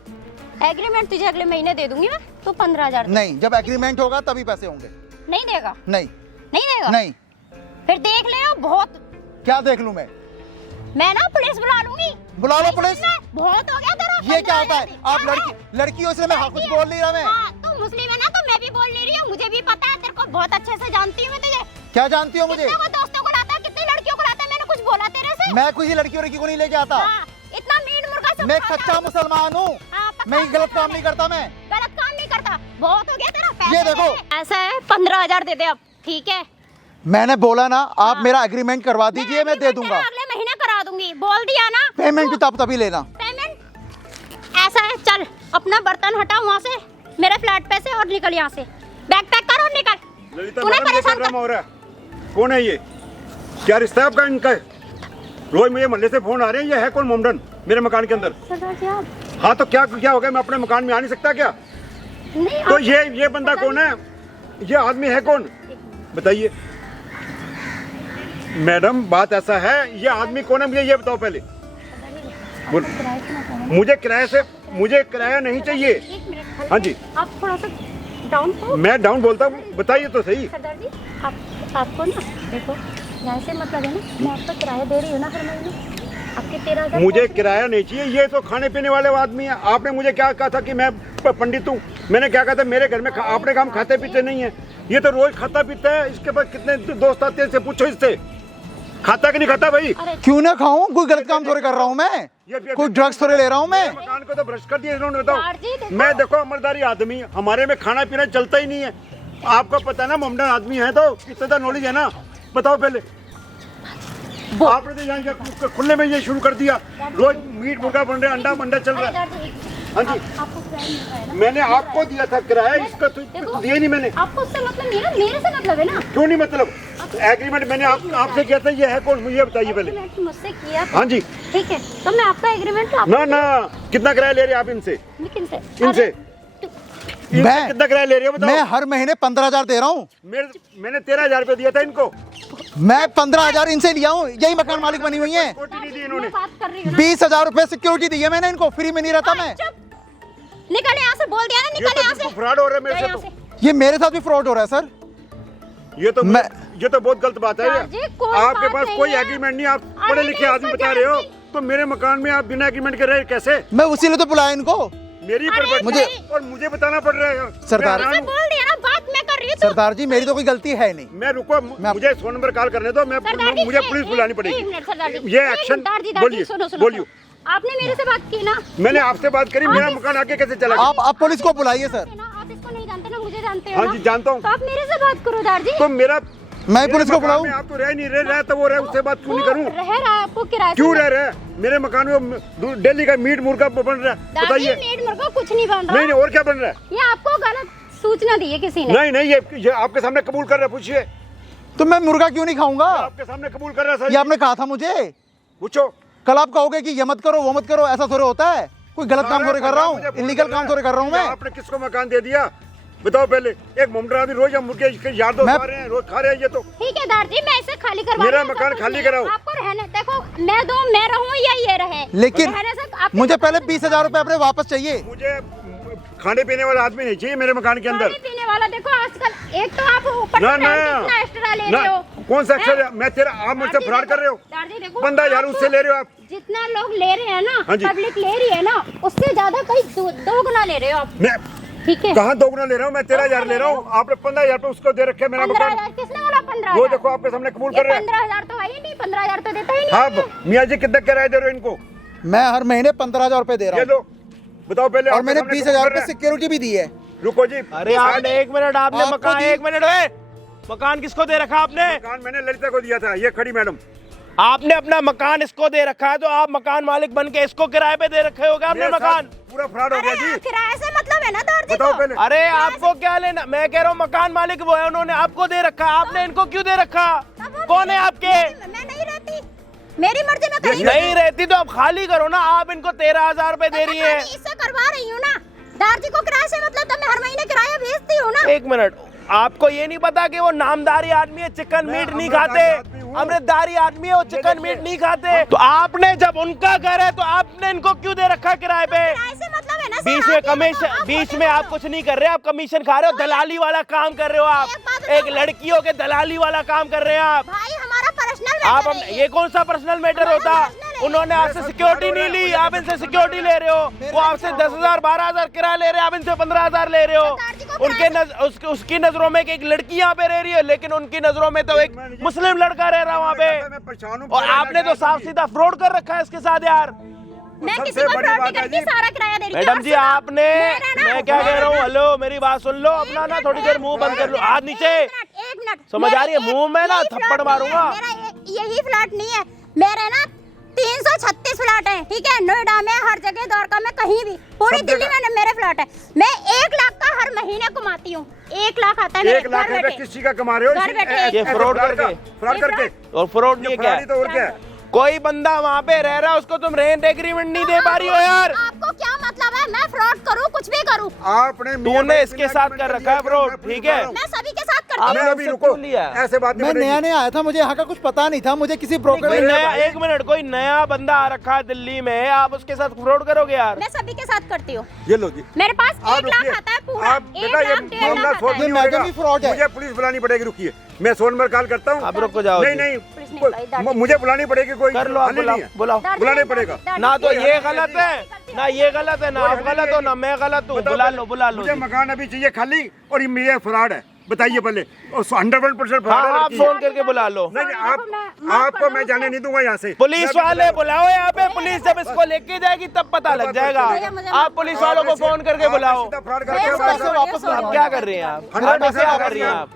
एग्रीमेंट तुझे अगले महीने दे दूंगी मैं, तू 15,000 नहीं, जब एग्रीमेंट होगा तभी पैसे होंगे। नहीं देगा? नहीं नहीं देगा? नहीं। फिर देख ले, बहुत क्या देख लूं मैं ना पुलिस बुला लूंगी। बुला लो पुलिस। बहुत हो गया तेरा। ये क्या होता है? 15,000 आप लड़की हो इसलिए मैं कुछ बोल नहीं रहा मैं। हाँ, तू मुस्लिम है ना, तो मैं भी बोल नहीं रही हूँ, मुझे भी पता है, तेरे को बहुत अच्छे से जानती हूँ मैं तुझे। क्या जानती हो मुझे? कितने को दोस्तों को लाता है, कितनी लड़कियों को लाता है, मैंने कुछ बोला तेरे से? मैं किसी लड़की को नहीं लेके आता। हाँ, इतना मीट मुर्गा सब मैं एक खाता सच्चा हूँ। मुसलमान हूँ। हाँ, पक्का मैं गलत काम मुसलमान नहीं है। करता मैं। गलत काम नहीं करता, बहुत हो गया तेरा। पैसे ये देखो। दे दे। ऐसा है, 15,000 दे दे अब, ठीक है? मैंने बोला ना, आप हाँ। मेरा एग्रीमेंट करवा दीजिए, मैं दे agreement दूंगा। तेरा अगले महीने करा दूंगी, बोल दिया ना। पेमेंट भी तब तभी लेना। पेमेंट ऐसा है, चल अपना बर्तन हटा वहाँ से, मेरे फ्लैट पे से, और निकल यहाँ से। बैग पैक कर और निकल। ललिता तूने मैडम, ये परेशान क्या ड्रामा हो रहा है? कौन है ये? क्या रिश्ता है आपका इनका? रोज मुझे मोहल्ले से फोन आ रहे हैं, ये है कौन मोमडन मेरे मकान के अंदर? सरदार जी आप हाँ तो क्या हो गया? मैं अपने मकान में आ नहीं सकता क्या? नहीं, तो आप- ये बंदा कौन है? ये आदमी है कौन? बताइए मैडम, बात ऐसा है, ये आदमी कौन है मुझे ये बताओ पहले। मुझे किराया नहीं चाहिए। एक मिनट, हाँ जी, आप थोड़ा सा डाउन हो। मैं डाउन बोलता हूँ, बताइए तो सही। सरदार जी आपको ना, देखो यहाँ से मतलब है ना, मैं आपको किराया दे रही हूँ ना हर महीने, आपके 13,000। मुझे किराया नहीं चाहिए, ये तो खाने पीने वाले आदमी है। आपने मुझे क्या कहा था कि मैं पंडित हूँ? मैंने क्या कहा था, मेरे घर में आपने काम खाते पीते नहीं है, ये तो रोज खाता पीता है। इसके पास कितने दोस्त आते हैं, इससे पूछो, इससे खाता कि नहीं खाता भाई। क्यों ना खाऊं, कोई गलत काम थोड़े कर रहा हूं मैं, कोई ड्रग्स थोड़े ले रहा हूं मैं। मकान को तो भ्रष्ट कर दिया इन्होंने। यार जी, बताओ, देखो। मैं देखो अमरदारी आदमी, हमारे में खाना पीना चलता ही नहीं है। आपको पता है ना, मोमडन आदमी है तो कितना नॉलेज है ना। बताओ पहले, आपने तो यहाँ क्या खुले में ये शुरू कर दिया, रोज मीट मुर्गा बन रहा है, अंडा मंडा चल रहा है। हाँ जी, आपको किराया मिल रहा है ना? मैंने आपको दिया था किराया, इसका तो देखो, दिया नहीं मैंने। आपको उससे मतलब नहीं है, मेरे से मतलब है ना। क्यों नहीं मतलब, एग्रीमेंट मैंने आपसे किया था, ये है कौन, मुझे बताइए पहले। एग्रीमेंट मुझसे किया था। हाँ जी, ठीक है, तो मैं आपका एग्रीमेंट ना ना, कितना किराया ले रहे हैं आप इनसे, लेकिन से इनसे इनसे मैं- कितना किराया ले रहे हो बताओ। मैं हर महीने 15,000 दे रहा हूँ। मैंने 13,000 रुपये दिया था इनको, मैं 15,000 इनसे लिया हूँ, यही मकान मालिक बनी हुई है। कोटी नहीं दी इन्होंने। बात कर रही हूँ ना। 20,000 रुपए सिक्योरिटी दी है मैंने इनको, फ्री में नहीं रहता मैं। चुप, निकल यहाँ से, बोल दिया ना, ये निकल तो यहाँ बिल्कुल से। फ्रॉड हो रहा है मेरे यहाँ से। से। तो ये मेरे साथ भी फ्रॉड हो रहा है सर। ये तो बहुत गलत बात है। यार जी, कोई आपके बात पास नहीं कोई है। एग्रीमेंट नहीं, आप अरे पढ़े लिखे नहीं, आदमी सर, बता रहे हो, जानती। तो मेरे मकान में आप बिना एग्रीमेंट के रहे कैसे। मैं उसी लिए तो बुलाया इनको। मेरी अरे प्रॉपर्टी नहीं। और मुझे बताना पड़ रहा है। सरदार- मैं हैरान से हूँ। बोल दिया ना, बात मैं कर रही हूँ तो। सरदार जी, मेरी तो कोई गलती है नहीं। मैं रुको, मुझे 100 नंबर कॉल करने दो, सरदार जी, मुझे पुलिस बुलानी एक पड़ेगी। मिनट सरदार जी, ये एक एक्शन मिनट, दार जी, बोलिए, सुनो, सुनो, बोलिए। सुनो। आपने मेरे से बात की ना। मैंने आपसे बात करी, मेरा मकान आगे कैसे चला गया? आप पुलिस को बुलाइए सर। ना, आप इसको नहीं जानते ना, मुझे जानते हो हाँ ना। जी, जानता हूँ। तो आप मेरे से बात करो दार जी। तो मेरा मैं पुलिस को मेरे मकान बुलाऊं? में आप तो रह नहीं रहे तो वो रहे, उससे बात क्यों नहीं करूं? रह रहा है आपको किराए से। क्यों रह रहे हैं? मेरे मकान में डेली का मीट मुर्गा बन रहा है, दादी, बताइए। मीट मुर्गा कुछ नहीं बन रहा। नहीं और क्या बन रहा है? ये आपको गलत सूचना दी है किसी ने। नहीं नहीं, ये आपके सामने कबूल कर रहा है, पूछिए। तो मैं मुर्गा क्यों नहीं खाऊंगा? आपके सामने कबूल कर रहा है सर। ये आपने कहा था मुझे। पूछो। कल आप कहोगे कि ये मत करो वो मत करो, ऐसा थोड़े होता है। कोई गलत काम थोड़े कर रहा हूँ, इलीगल काम थोड़े कर रहा हूँ मैं। आपने किसको मकान दे दिया बताओ पहले। एक मोमडन आदमी रोज हम मुर्गे इसके यार दोस्त मैं- आ रहे हैं, रोज खा रहे हैं ये तो। ठीक है दार जी, मैं इसे खाली करवा मेरा रही हूँ, मकान सब कुछ खाली मेरा। कराओ। आपको रहने देखो, मैं दो, मैं रहूँ या ये रहे। लेकिन रहने से आपके मुझे मकान पहले में 20,000 रुपए अपने वापस चाहिए। मुझे खाने पीने वाला आदमी नहीं चाहिए मेरे मकान के अंदर। खाने पीने वाला देखो आजकल, एक तो आप ऊपर ना से ना कितना एक्स्ट्रा ले ना, रहे हो। कौन सा हैं? अक्षर? मैं तेरा, आप मुझसे दादी फ्रॉड कर रहे हो। दादी देखो, 15,000 आप उससे ले रहे हो आप। जितना लोग ले रहे हैं ना, हाँ जी। पब्लिक ले रही है ना, उससे ज्यादा कई दो गुना ले रहे हो आप। मैं ठीक है, कहाँ दोगुना ले रहा हूँ? मैं 13,000 ले रहा हूँ, आपने 15,000 पे उसको दे रखे है मेरा 15,000 मकान। किसने बोला? 15,000 वो देखो आपके सामने कबूल कर रहे हैं। 15,000 तो है ही नहीं, 15,000 तो देता ही नहीं। हाँ मियाँ जी, कितना किराया दे रहे हो इनको? मैं हर महीने 15,000 रुपए दे रहा ये हूँ लो बताओ पहले। और आपके मैंने सामने 20,000 कबूल कर रुपए रहे हैं। सिक्योरिटी भी दी है। रुको जी। अरे आपने एक मिनट, आपने आपको मकान, दी- एक मिनट मकान किसको दे रखा आपने? मकान मैंने ललिता को दिया था, ये खड़ी मैडम। आपने अपना मकान इसको दे रखा है, तो आप मकान मालिक बन के इसको किराए पे दे रखे होगा आपने मेरे साथ मकान। पूरा फ्रॉड हो गया अरे जी। किराए से मतलब है ना दार जी बताओ को। पहले। अरे आपको क्या लेना? मैं कह रहा हूँ मकान मालिक वो है, उन्होंने आपको दे रखा, आपने इनको क्यों दे रखा? तब वो कौन है आपके? मैं नहीं रहती, मेरी मर्जी में कहीं नहीं रहती तो आप खाली करो ना। आप इनको 13,000 रुपए दे रही है। इससे करवा रही हूँ ना। दार जी को किराए से मतलब, तब मैं हर महीने किराया भेजती हूँ ना। एक मिनट, आपको ये नहीं पता कि वो नामदारी आदमी है, चिकन मैं मीट नहीं अमृतधारी खाते? आदमी हूँ। अमृतधारी आदमी है वो, चिकन देखिए। मीट नहीं खाते। तो आपने जब उनका घर है तो आपने इनको क्यों दे रखा किराए पे? किराए से मतलब है ना सर, बीच में आप ये कमीशन, बताओ, बीच मुझे में आप बताओ। कुछ नहीं कर रहे, आप कमीशन खा रहे हो, दलाली वाला काम कर रहे हो आप। एक बात एक बताओ। लड़कियों के दलाली वाला काम कर रहे हैं आप। भाई हमारा पर्सनल आप मैटर है ये कौन सा पर्सनल मैटर होता? पर्सनल है। उन्होंने आपसे सिक्योरिटी नहीं ली, आप इनसे सिक्योरिटी ले रहे हो। वो आपसे 10,000 12,000 किराया ले रहे हैं, आप इनसे 15,000 ले रहे हो। उनके उसकी नजरों में एक लड़की यहाँ पे रह रही है, लेकिन उनकी नजरों में तो एक मुस्लिम लड़का रह रहा है वहाँ पे। मैं परेशान हूँ। और आपने तो साफ सीधा फ्रॉड कर रखा है इसके साथ यार। मैं किसी सबसे को बड़ी फ्रॉड बात नहीं है करती, जी। सारा किराया दे रही हूँ। मैडम जी और सुनो, आपने, मेरा ना- मैं क्या कह रहा हूँ, हेलो मेरी बात सुन लो अपना ना, थोड़ी देर मुंह बंद कर लो, हाथ नीचे। एक मिनट समझ आ रही है? मुंह में ना थप्पड़ मारूंगा। मेरा यही फ्लैट नहीं है, मेरे ना 336 फ्लैट है। ठीक है, नोएडा में, हर जगह, द्वारका में, कहीं भी, पूरी सब दिल्ली जगह। में मेरे फ्लैट है। मैं 1 लाख का हर महीने कमाती हूँ। 1 लाख आता है मेरे 1 लाख घर रुपए बैठे। किस चीज का कमा रहे हो? घर बैठे। ये फ्रॉड करके। फ्रॉड करके। और फ्रॉड नहीं है क्या? फ्रॉड ही तो और क्या है? कोई बंदा वहाँ पे रह रहा है, उसको तुम रेंट एग्रीमेंट नहीं दे पा रही हो यार। आपको क्या मतलब है? मैं फ्रॉड करूँ, कुछ भी करूँ? आपने तूने इसके साथ कर रखा है फ्रॉड, ठीक है? मैं सभी के साथ करती आपने हूँ। मैं अभी हमसे रुको, क्यों लिया? ऐसे बात नहीं मैं बनेगी। नया नया आया था, मुझे यहाँ का कुछ पता नहीं था, मुझे किसी ब्रोकर कोई ने नया, एक मिनट, कोई नया बंदा आ रखा है दिल्ली में, आप उसके साथ फ्रॉड करोगे यार? मैं सभी के साथ करती हूँ। ये लो जी। मेरे पास आप 1 लाख रुकिए। आता है पूरा। आप 1 बेटा, ये लाख 1.5 मामला लाख सोच आता है। ये नहीं मैडम होगा। ही फ्रॉड है। मुझे पुलिस बुलानी पड़ेगी, रुकिए। मैं 100 नंबर कॉल करता हूँ। आप रुको जाओ नहीं जी। नहीं, पुलिस नहीं बुलाई, दादी। मुझे बुलानी पड़ेगी, कोई कर लो, आप हल ही बुलाओ नहीं है। बुलाओ। दादी, बुलाने दादी, पड़ेगा। दादी, ना तो दादी, ये दादी, गलत है ना ये गलत है ना आप गलत हो ना मैं गलत हूँ। बुला लो मुझे जी। मकान अभी चाहिए खाली और ये मेरे फ्रॉड है, बताइए पहले। 100% फ्रॉड है। आप फोन करके बुला लो। नहीं आपको मैं जाने नहीं दूंगा यहाँ से। पुलिस वाले बुलाओ यहाँ पे, पुलिस जब इसको लेके जाएगी तब पता लग जाएगा। आप पुलिस वालों को फोन करके बुलाओ। फ्रॉड वापस आप क्या कर रहे हैं आप क्या कर रही हैं आप?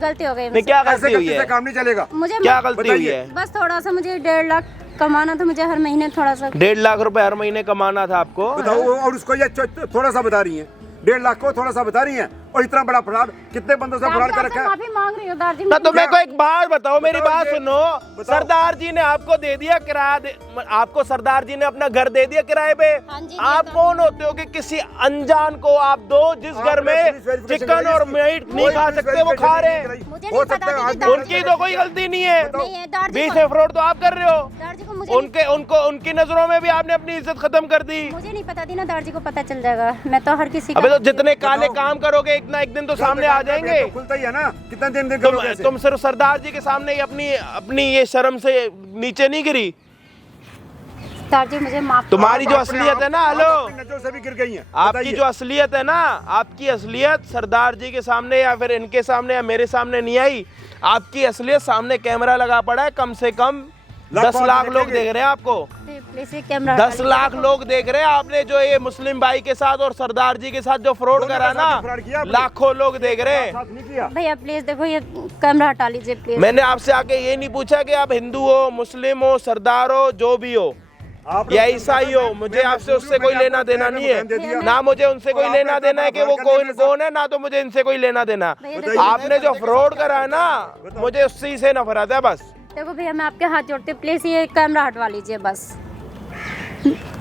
गलती हो गई नहीं क्या ऐसे गलती हुई गलती से है? काम नहीं चलेगा। मुझे क्या गलती हुई है? बस थोड़ा सा मुझे 1.5 लाख कमाना था, मुझे हर महीने थोड़ा सा 1.5 लाख रुपए हर महीने कमाना था आपको। बताओ, और उसको ये थोड़ा सा बता रही है, 1.5 लाख को थोड़ा सा बता रही है, और इतना बड़ा फ्रॉड कितने बंदों से फ्रॉड कर रखा है। माफी मांग रही हूँ दार जी। ना तो मेरे को एक बात बताओ, मेरी बताओ बात ये, सुनो। बताओ। सरदार जी ने आपको दे दिया किराया, आपको सरदार जी ने अपना घर दे दिया किराए पे। हाँ जी, आप दिया था। कौन होते हो कि किसी अनजान को आप दो जिस घर में चिकन और मीट नहीं खा सकते वो खा रहे हैं? मुझे हो नहीं सकता है पता आज दीदी, उनकी तो कोई गलती नहीं है। नहीं है दार जी बीच को- में फ्रॉड तो आप कर रहे हो। दार जी को मुझे उनकी नजरों में भी आपने अपनी इज्जत खत्म कर दी। मुझे नहीं पता थी ना, दार जी को पता चल जाएगा। मैं तो हर किसी अबे का तो जितने काले काम करोगे इतना एक दिन तो सामने आ जाएंगे। तो खुलता ही है ना, कितना दिन करोगे ऐसे? तुम सिर्फ सरदार जी के सामने ही अपनी ये शर्म से नीचे नहीं गिरी। दार जी मुझे माफ तुम्हारी जो आप अपने असलियत है ना, आप हेलो, अपनी नजरों से भी गिर गई हैं। आपकी बताइए। जो असलियत है ना, आपकी असलियत सरदार जी के सामने या फिर इनके सामने या मेरे सामने नहीं आई। आपकी असलियत सामने कैमरा लगा पड़ा है, कम से कम 10 लाख लोग देख रहे हैं आपको। प्लीज ये कैमरा 10 लाख लोग देख रहे हैं। आपने जो ये मुस्लिम भाई के साथ और सरदार जी के साथ जो फ्रॉड दोनों करा के साथ फ्रॉड किया ना, आपने। लाखों लोग देख रहे हैं। साथ नहीं किया। भैया प्लीज देखो, ये कैमरा हटा लीजिए प्लीज। मैंने आपसे आके ये नहीं पूछा कि आप हिंदू हो, मुस्लिम हो, सरदार हो, जो भी हो या ईसाई हो, मुझे आपसे उससे कोई लेना देना नहीं है। ना मुझे उनसे कोई लेना देना है कि वो कौन है, ना तो मुझे इनसे कोई लेना देना। बताइए। आपने जो फ्रॉड करा है ना, मुझे उसी से नफरत है बस। देखो भैया मैं आपके हाथ जोड़ती हूँ, प्लीज ये कैमरा हटवा लीजिए बस।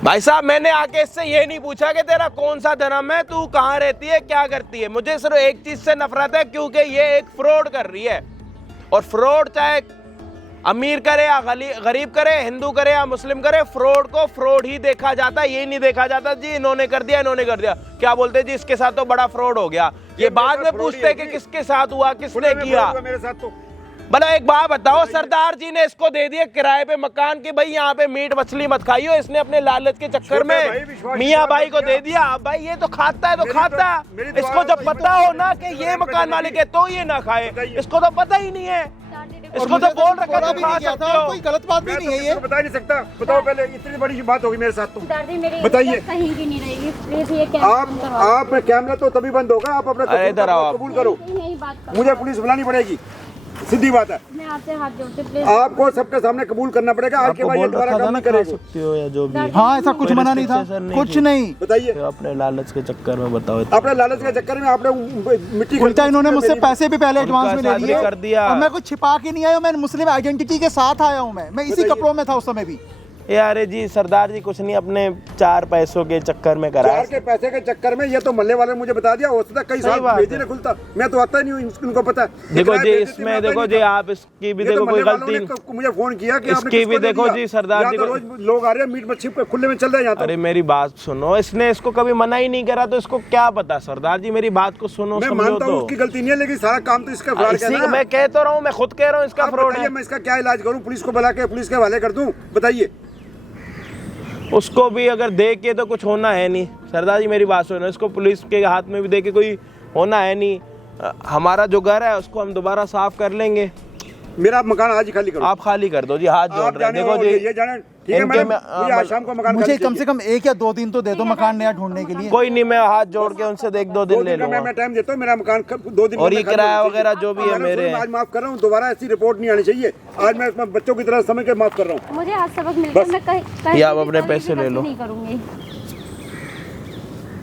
भाई साहब मैंने आके इससे ये नहीं पूछा कि तेरा कौन सा धर्म है, तू कहाँ रहती है, क्या करती है। मुझे सिर्फ एक चीज से नफरत है, क्योंकि ये एक फ्रॉड कर रही है। और फ्रॉड चाहे अमीर करे या गरीब करे, हिंदू करे या मुस्लिम करे, फ्रॉड को फ्रॉड ही देखा जाता है। ये नहीं देखा जाता जी इन्होंने कर दिया इन्होंने कर दिया। क्या बोलते जी इसके साथ तो बड़ा फ्रॉड हो गया। ये बाद में पूछते कि किसके साथ हुआ, किसने किया। मेरे साथ तो भला एक बात बताओ, सरदार जी ने इसको दे दिया किराए पे मकान कि भाई यहाँ पे मीट मछली मत खाइयो। इसने अपने लालच के चक्कर छोटे भाई, में विश्वास मियाँ भाई को किया। दे दिया। भाई ये तो खाता है तो खाता मेरी है। तो इसको जब आवाज़ पता हो ना कि ये मकान मालिक है तो ये ना खाए, बताइए। इसको तो पता ही नहीं है। इसको तो बोल रखा बोला तो भी खा नहीं गया सकते था, हो। कोई गलत बात भी मैं नहीं तो है किसी ये। को बता नहीं सकता। बताओ पहले, इतनी बड़ी बात होगी मेरे साथ तो। दार जी मेरी बताइए। इज्जत कहीं की नहीं रहेगी, प्लीज ये आप कैमरा तो तभी बंद होगा, आप अपना अरे इधर आओ आप। कबूल करो। यही बात करो। मुझे पुलिस बुलानी पड़ेगी, सीधी बात है। मैं आपसे हाथ जोड़ती हूँ प्लीज। आपको सबके सामने कबूल करना पड़ेगा। आज के बाद ये दोबारा काम नहीं करेगा। सकते हो या जो भी। हाँ ऐसा कुछ कोई मना नहीं था, restriction नहीं कुछ थी। नहीं। बताइए, अपने लालच के चक्कर में बताओ। अपने लालच के चक्कर में आपने मिट्टी उल्टा इन्होंने मुझसे पैसे भी पहले एडवांस में ले शादी लिए कर दिया। और मैं कुछ छिपा के नहीं आया हूँ, मैं मुस्लिम आइडेंटिटी के साथ आया हूँ। मैं इसी बताइए। कपड़ों में था उस समय भी। अरे जी सरदार जी कुछ नहीं, अपने 4 पैसों के चक्कर में करा। चार के पैसे के चक्कर में ये तो मल्ले वाले ने मुझे बता दिया। हो सकता है कई साल बात भेजी है। ना खुलता, मैं तो आता ही नहीं हूँ, इनको पता है। देखो किराया जी भेज देती, इसमें मैं आता ही देखो नहीं जी था। आप इसकी भी ये देखो तो कोई मल्ले वालों गलती ने मुझे फोन किया कि आपने इसकी भी किसको दे देखो दिया? जी सरदार यहाँ जी तो को- रोज लोग आ रहे हैं, मीट मच्छी खुले में चल रहे हैं यहाँ तो। अरे मेरी बात सुनो, इसने इसको कभी मना ही नहीं करा तो इसको क्या पता। सरदार जी मेरी बात को सुनो, मैं समझो मानता हूँ तो। उसकी गलती नहीं है, लेकिन सारा काम तो इसका फ्रॉड का इसी है को ना। मैं कह तो रहा हूँ, मैं खुद कह रहा हूँ इसका आप फ्रॉड बताइए, है। मैं इसका क्या इलाज करूँ? पुलिस को बुला के पुलिस के हवाले कर दूँ? बताइए। उसको भी अगर देख के तो कुछ होना है नहीं। सरदार जी मेरी बात सुनो, इसको पुलिस के हाथ में भी दे के कोई होना है नहीं। हमारा जो घर है उसको हम दोबारा साफ कर लेंगे। मेरा मकान आज ही खाली करो। आप खाली कर दो जी, हाथ जोड़ आप रहे हैं। जाने देखो और जी ये जाने, ठीक है इनके मैडम, में- मुझे आज शाम को मकान मुझे खाली कम से कम 1 या 2 दिन तो दे दो मकान नया ढूंढने के लिए। कोई नहीं, मैं हाथ जोड़ के उनसे 1-2 दिन ले चाहिए। लूंगा। मैं टाइम देता हूँ, मेरा मकान 2 दिन और में ये खाली किराया होना वगैरह चाहिए। जो भी है मैडम, मेरे आज माफ कर रहा हूँ, दोबारा ऐसी रिपोर्ट नहीं आनी चाहिए। आज मैं अपने बच्चों की तरह समझ के माफ कर रहा हूँ। मुझे आज सबक मिल गया, बस। मैं कहीं ये आप भी अपने कोई पैसे भी ले लो। गलती नहीं करूंगी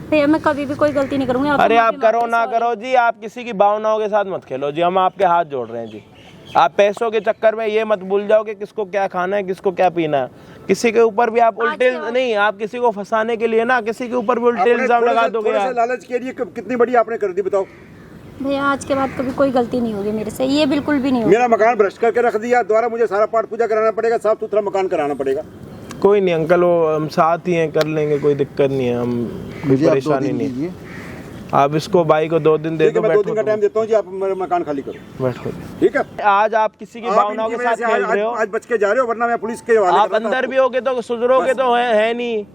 भैया, मैं कभी भी कोई गलती नहीं करूंगी। अरे आप करो ना करो जी, आप किसी की भावनाओं के साथ मत खेलो जी। हम आपके हाथ जोड़ रहे हैं जी। आप पैसों के चक्कर में ये मत भूल जाओ कि किसको क्या खाना है, किसको क्या पीना है। किसी के ऊपर भी आप उल्टे नहीं, आप किसी को फंसाने के लिए ना किसी के ऊपर भी उल्टे आपने इल्जाम लगा दोगे थोड़े से आप। लालच के लिए कितनी बड़ी आपने कर दी, बताओ। भैया आज के बाद कभी कोई गलती नहीं होगी मेरे से, ये बिल्कुल भी नहीं होगी। मेरा मकान भ्रष्ट करके रख दिया, दोबारा मुझे सारा पाठ पूजा कराना पड़ेगा, साफ सुथरा मकान कराना पड़ेगा। कोई नहीं अंकल, वो हम साथ ही हैं, कर लेंगे, कोई दिक्कत नहीं है। हम कोई मुझे आप 2 परेशानी दिन नहीं। दीजिए। आप इसको भाई को 2 दिन दे ठीक है, दो। मैं 2 दिन का बैठो टाइम देता हूँ जी, आप मेरा मकान खाली करो। बैठो। ठीक है, आज आप किसी की आप भावनाओं इनकी के वजह साथ से खेल रहे हो। आज बच के जा रहे हो, वरना मैं पुलिस के हवाले आप कर देता अंदर आपको। भी होगे तो सुधरोगे तो है नहीं।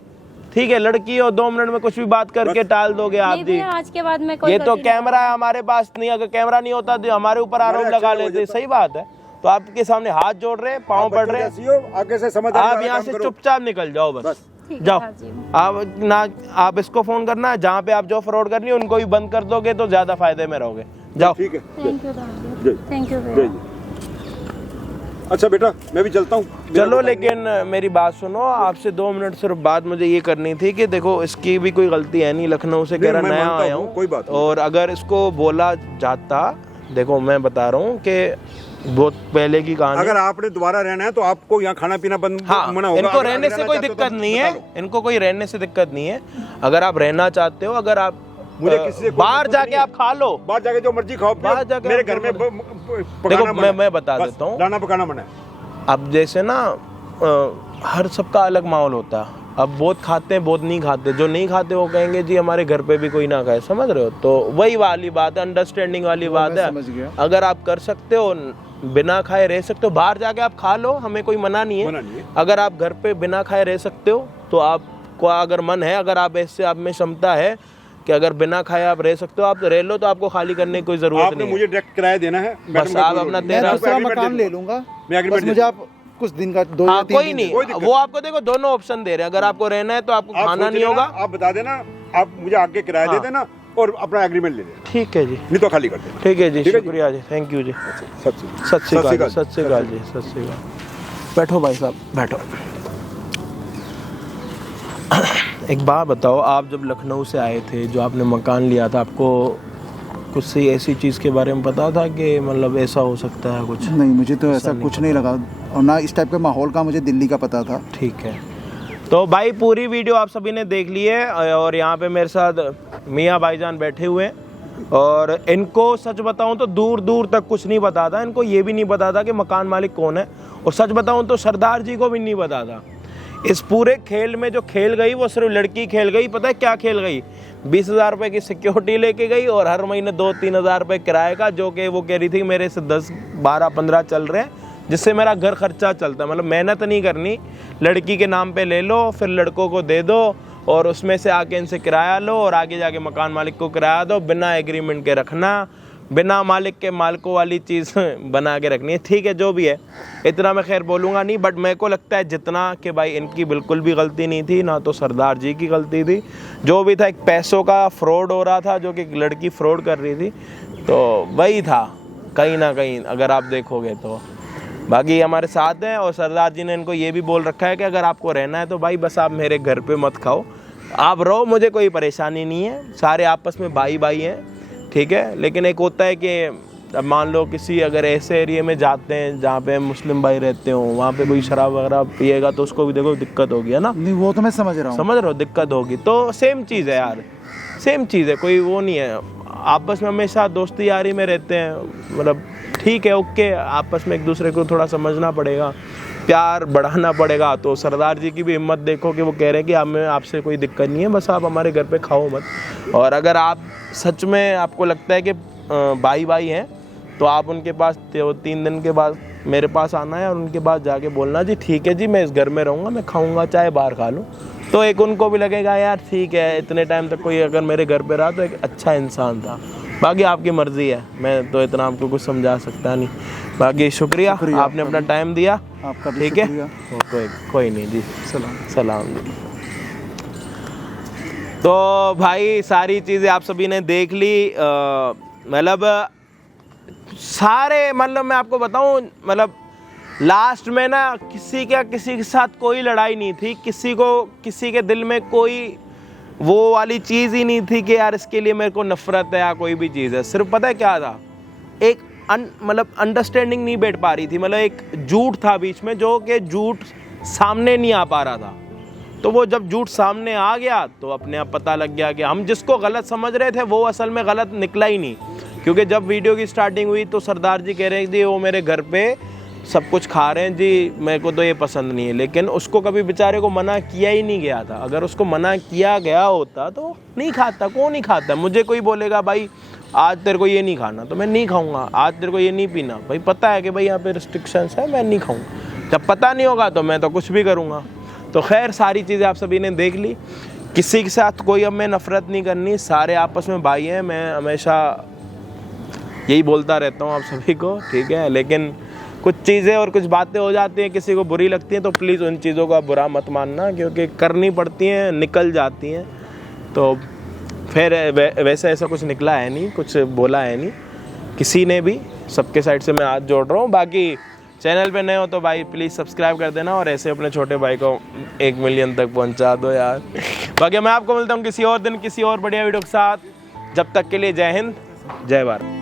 ठीक है, लड़की हो 2 मिनट में कुछ भी बात करके टाल दोगे आप नहीं जी। भैया, आज के बाद मैं कोई ये तो गलती नहीं कैमरा है हमारे पास, नहीं अगर कैमरा नहीं होता तो हमारे ऊपर आरोप लगा लेते, सही बात है। तो आपके सामने हाथ जोड़ रहे हैं, पाँव पड़ रहे हैं, आगे से समझ आप यहाँ से चुपचाप निकल जाओ बस। ठीक है जाओ सर जी। आप ना, आप इसको फोन करना है, जहाँ पे आप जो फ्रॉड कर रही है उनको भी बंद कर दोगे तो ज्यादा फायदे में रहोगे। जाओ। ठीक है, थैंक यू जय। थैंक यू जय भैया। जी। अच्छा बेटा, मैं भी चलता हूँ। चलो, लेकिन मेरी बात सुनो, आपसे 2 मिनट सिर्फ बात मुझे ये करनी थी कि देखो इसकी भी कोई गलती है नहीं, लखनऊ से कह रहा मैं नया मानता आया हूँ, हूँ, कोई बात नहीं। और अगर इसको बोला जाता, देखो मैं बता रहा हूँ कि बहुत पहले की कहानी। अगर आपने दोबारा रहना है तो आपको यहाँ खाना पीना बंद हाँ, मना होगा। इनको अगर रहने रहना से कोई चाहते हो दिक्कत तो नहीं बता है, दो। इनको कोई रहने से दिक्कत नहीं है। अगर आप रहना चाहते हो, अगर आप मुझे किसी से कोई बाहर दिक्कत जाके नहीं है। आप खा लो, बाहर जाके जो मर्जी खाओ, बाहर जाके मेरे आप घर जो में देखो, पकाना मना है। मैं बता बस, देता हूँ। लाना पकाना मना है। अब जैसे ना हर सबका अलग माहौल होता है। अब बहुत खाते हैं, बहुत नहीं खाते। जो नहीं खाते वो कहेंगे जी हमारे घर पे भी कोई ना खाए, समझ रहे हो? तो वही वाली बात है, अंडरस्टैंडिंग वाली बात है। समझ गया। अगर आप कर सकते हो, बिना खाए रह सकते हो, बाहर जाके आप खा लो, हमें कोई मना नहीं मना है। नहीं है। अगर आप घर पे बिना खाए रह सकते हो तो आपको अगर मन है, अगर आप ऐसे आप में क्षमता है कि अगर बिना खाए आप रह सकते हो, आप रह लो, तो आपको खाली करने की कोई जरूरत आपने नहीं मुझे है। डायरेक्ट किराया देना है। बस मैडम का आप कोई अपना रोल नहीं। मैं तेरा दूसरा agreement मकान दे ले दूंगा। लूंगा, मैं agreement बस दे मुझे आप कुछ दिन का 2 या हाँ, 3 कोई दिन नहीं, कोई दिक्कत वो आपको देखो दोनों ऑप्शन दे रहे हैं। अगर आपको रहना है तो आपको आप खाना सोच नहीं लेना, होगा। आप बता देना, आप मुझे आगे किराया दे हाँ। देना और अपना एग्रीमेंट ले लेना, ठीक है जी, नहीं तो खाली कर देना। ठीक है जी, ठीक है जी। शुक्रिया जी, थैंक यू जी। सत श्री सत श्री अकाल जी, सत सत श्री अकाल जी, सत श्री अकाल। बैठो भाई साहब, बैठो। एक बात बताओ, आप जब लखनऊ से आए थे, जो आपने मकान लिया था, आपको कुछ सी ऐसी चीज़ के बारे में पता था कि मतलब ऐसा हो सकता है कुछ? नहीं, मुझे तो ऐसा कुछ नहीं लगा, और ना इस टाइप के माहौल का मुझे दिल्ली का पता था। ठीक है, तो भाई पूरी वीडियो आप सभी ने देख ली है, और यहाँ पे मेरे साथ मियाँ भाईजान बैठे हुए हैं, और इनको सच बताऊं तो दूर दूर तक कुछ नहीं पता था। इनको ये भी नहीं पता था कि मकान मालिक कौन है, और सच बताऊं तो सरदार जी को भी नहीं पता था। इस पूरे खेल में जो खेल गई वो सिर्फ लड़की खेल गई। पता है क्या खेल गई? 20,000 रुपये की सिक्योरिटी लेके गई, और हर महीने 2-3 हज़ार रुपये किराए का, जो कि वो कह रही थी मेरे से 10, 12, 15 चल रहे हैं, जिससे मेरा घर खर्चा चलता है। मतलब मेहनत नहीं करनी, लड़की के नाम पे ले लो, फिर लड़कों को दे दो, और उसमें से आके इनसे किराया लो, और आगे जाके मकान मालिक को किराया दो, बिना एग्रीमेंट के रखना, बिना मालिक के मालिकों वाली चीज़ बना के रखनी है। ठीक है, जो भी है, इतना मैं खैर बोलूँगा नहीं, बट मेरे को लगता है जितना कि भाई इनकी बिल्कुल भी गलती नहीं थी, ना तो सरदार जी की गलती थी। जो भी था, एक पैसों का फ्रॉड हो रहा था, जो कि लड़की फ्रॉड कर रही थी, तो वही था कहीं ना कहीं, अगर आप देखोगे तो। बाकी हमारे साथ हैं, और सरदार जी ने इनको ये भी बोल रखा है कि अगर आपको रहना है तो भाई बस आप मेरे घर पे मत खाओ, आप रहो, मुझे कोई परेशानी नहीं है, सारे आपस में भाई भाई हैं, ठीक है। लेकिन एक होता है कि अब मान लो किसी अगर ऐसे एरिया में जाते हैं जहाँ पे मुस्लिम भाई रहते हो, वहाँ पे कोई शराब वगैरह पिएगा तो उसको भी देखो दिक्कत होगी, है ना? नहीं, वो तो मैं समझ रहा हूँ। समझ रहे हो, दिक्कत होगी। तो सेम चीज़ है यार, सेम चीज़ है, कोई वो नहीं है। आपस में हमेशा दोस्ती यारी में रहते हैं, मतलब ठीक है, ओके, आपस में एक दूसरे को थोड़ा समझना पड़ेगा, प्यार बढ़ाना पड़ेगा। तो सरदार जी की भी हिम्मत देखो कि वो कह रहे हैं कि हमें आपसे कोई दिक्कत नहीं है, बस आप हमारे घर पे खाओ मत। और अगर आप सच में आपको लगता है कि भाई भाई हैं, तो आप उनके पास 3 दिन के बाद मेरे पास आना है, और उनके पास जाके बोलना जी ठीक है जी, मैं इस घर में रहूँगा, मैं खाऊँगा चाहे बाहर खा लूँ। तो एक उनको भी लगेगा यार ठीक है, इतने टाइम तक कोई अगर मेरे घर पे रहा तो एक अच्छा इंसान था। बाकी आपकी मर्ज़ी है, मैं तो इतना आपको कुछ समझा सकता नहीं। बाकी शुक्रिया आपने अपना टाइम दिया, आपका भी ठीक है, शुक्रिया। कोई नहीं जी, सलाम। सलाम जी। तो भाई सारी चीज़ें आप सभी ने देख ली, मतलब सारे, मतलब मैं आपको बताऊं, मतलब लास्ट में ना किसी के साथ कोई लड़ाई नहीं थी, किसी के दिल में कोई वो वाली चीज़ ही नहीं थी कि यार इसके लिए मेरे को नफरत है या कोई भी चीज़ है। सिर्फ पता है क्या था, एक मतलब अंडरस्टैंडिंग नहीं बैठ पा रही थी, मतलब एक झूठ था बीच में, जो कि झूठ सामने नहीं आ पा रहा था। तो वो जब झूठ सामने आ गया तो अपने आप पता लग गया कि हम जिसको गलत समझ रहे थे वो असल में गलत निकला ही नहीं। क्योंकि जब वीडियो की स्टार्टिंग हुई तो सरदार जी कह रहे हैं जी वो मेरे घर पे सब कुछ खा रहे हैं जी, मेरे को तो ये पसंद नहीं है। लेकिन उसको कभी बेचारे को मना किया ही नहीं गया था। अगर उसको मना किया गया होता तो नहीं खाता, कौन नहीं खाता। मुझे कोई बोलेगा भाई आज तेरे को ये नहीं खाना तो मैं नहीं खाऊंगा, आज तेरे को ये नहीं पीना, भाई पता है कि भाई यहाँ पे रिस्ट्रिक्शंस है, मैं नहीं खाऊंगा। जब पता नहीं होगा तो मैं तो कुछ भी करूँगा। तो खैर सारी चीज़ें आप सभी ने देख ली। किसी के साथ कोई अब मैं नफ़रत नहीं करनी, सारे आपस में भाई हैं, मैं हमेशा यही बोलता रहता हूँ आप सभी को, ठीक है। लेकिन कुछ चीज़ें और कुछ बातें हो जाती हैं, किसी को बुरी लगती हैं, तो प्लीज़ उन चीज़ों का बुरा मत मानना, क्योंकि करनी पड़ती हैं, निकल जाती हैं। तो फिर वैसे ऐसा कुछ निकला है नहीं, कुछ बोला है नहीं किसी ने भी, सबके साइड से मैं हाथ जोड़ रहा हूँ। बाकी चैनल पे नए हो तो भाई प्लीज़ सब्सक्राइब कर देना और ऐसे अपने छोटे भाई को 1 मिलियन तक पहुँचा दो यार। बाकी मैं आपको मिलता हूँ किसी और दिन किसी और बढ़िया वीडियो के साथ। जब तक के लिए जय हिंद, जय भारत।